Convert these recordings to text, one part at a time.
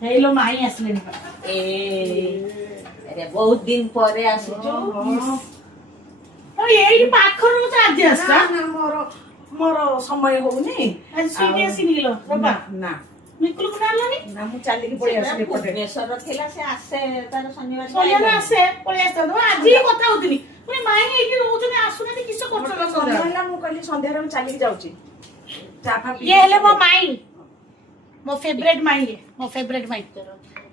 hello माई आसले अरे बहुत दिन परे आसुचो एई पाखरु तो आज आस्ता ना मोर समय होउनी आज सुइटी आसी निकलो बाबा ना मिकुल को डालनी ना मु चाली के पळी आसले पटे भुवनेश्वर थिला से आसे तार शनिवार सोनिया आसे पळे आस्ता तो आज ही कथा होतनी पुनी माई एकी रोजने आसुने किछ करछ संध्या मु कहली संध्या रे चाली के जाउची चाफा ये हेले मो माई मो फेवरेट माई है मो फेवरेट माई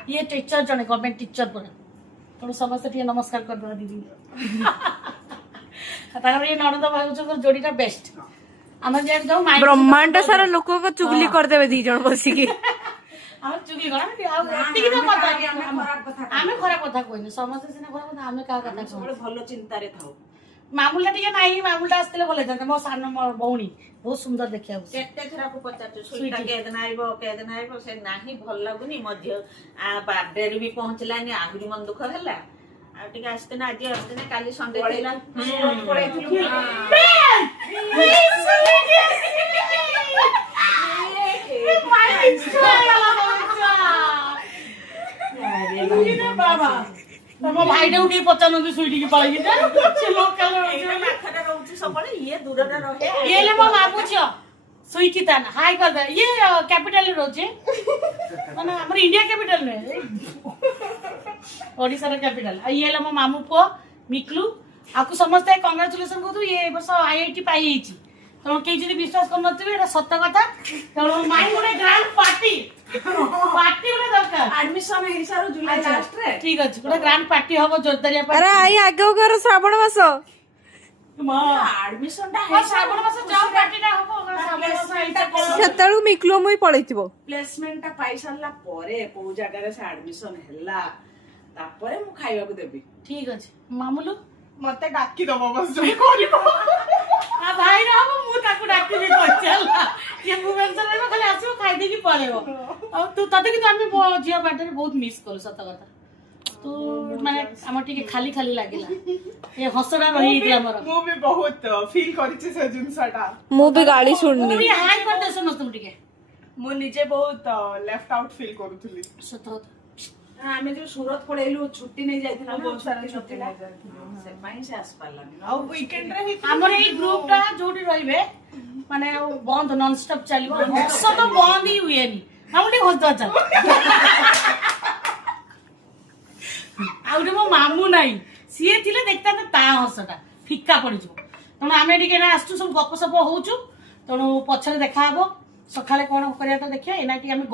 ये टीचर जने गवर्नमेंट टीचर पुरा तो समस्त टिए नमस्कार कर दो दीदी ताकर ये ननद भाउजो जोड़ीटा बेस्ट हमर जेड जाऊ माई ब्रह्मांड सारा लोक को चुगली कर देबे दी जण बसी की हमर चुगली गण आ एतिकी तो पता आमे खराब कथा कोइनी समस्त सिना खराब कथा आमे का कथा सबले भलो चिंता रे थाओ मामुलटा टिके नाही मामुलटा आस्तेले बोले जाते मो सान मो बौणी बहुत सुंदर देखिया केते थरा को पचाचो सुईटा केदन आइबो से नाही भल लागुनी मध्य आ बर्थडे रे भी पहुंचलानी आहुरी मन दुख होला आ टिके आस्ते ना आज आस्ते ना काली संडे थिला बाबा तम भाईटा उठी पचानंदी सुईटी की पळगी से लोकल पाखरे रहउची सबले ये दूर रे रहे ये ले मो मामू छ सुईकिता ना हाय कर दे ये कैपिटल रोचे माने हमर इंडिया कैपिटल ने ओडिसा रे कैपिटल ये ले मो मामू पो मिकलू आकु समस्त कांग्रेचुलेशन को ये वर्ष आईआईटी पाई छी तो के जदी विश्वास कर नथिबे एटा सत्य कथा तो माई गोटे ग्रांड पार्टी गोटे दरकार एडमिशन हे सारो जुलाई लास्ट रे ठीक अछि गोटे ग्रांड पार्टी हबो जोरदारिया अरे आई आगे कर श्रावण मास एडमिशन ता श्रावण मास जाऊ पार्टीटा हबो श्रावण मास आइता सेतळु मिकलो मुई पळैतिबो प्लेसमेंट ता पाई सारला परे को जगह रे से एडमिशन हैला तापरे मु खाइबा को देबी ठीक अछि मामुलू मते डाकी दबो बस जो करिबो आ भाई रहबो मु ताकू डाकी भी चल ये भुवनेश्वर रे खाली आसो खाइ दे की पळेबो आ तू तते कि आमे जिया बाटे बहुत मिस करू सत कथा तू माने हम टिके खाली खाली लागिला ये हसडा रही गला मोर मु भी बहुत फील करिछि से जिनसटा मु भी गाड़ी सुननी तू हाय कर देस मस्त तुम टिके मु निजे बहुत लेफ्ट आउट फील करूथली सत कथा आमे जो सूरत पळेलु छुट्टी नै जाइथिला बहुत सारा छुट्टी छुट्टी ला से पाई से आस पालानी आ वीकेंड रे ही हमर এই গ্রুপটা जोडी रहिबे माने बंद नॉन स्टॉप चलिबो हस तो बंद ही हुएनी हमटी हस चल आउटे मो मामू नाही सिए थिले देखता ता हसटा फिक्का पड़ी जो तण आमे टिके ना आस्तु सब गप सप होउछु तण पछरे देखा हबो सखाले कोन करिया तो देखिया एना टी आमे